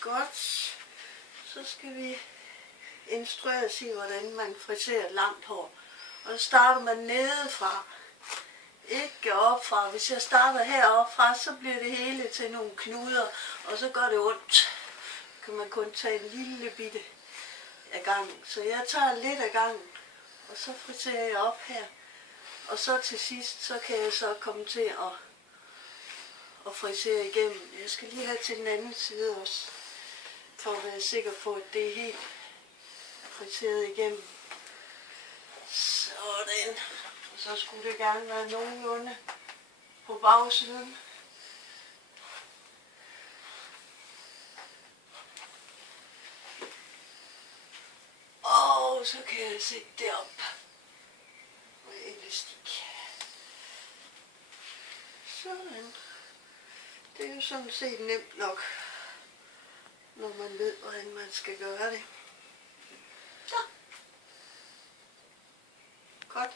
Godt. Så skal vi instrueres i, hvordan man friserer et langt hår. Og så starter man nedefra. Ikke opfra. Hvis jeg starter heroppe fra, så bliver det hele til nogle knuder, og så gør det ondt. Så kan man kun tage en lille bitte af gangen. Så jeg tager lidt af gangen, og så friserer jeg op her. Og så til sidst, så kan jeg så komme til at frisere igennem. Jeg skal lige have til den anden side også, for at være sikker på, at det er helt friseret igennem. Sådan. Og så skulle det gerne være nogenlunde på bagsiden. Og så kan jeg sætte det op med elastik. Sådan. Det er jo sådan set nemt nok, når man ved, hvordan man skal gøre det. Så. Godt.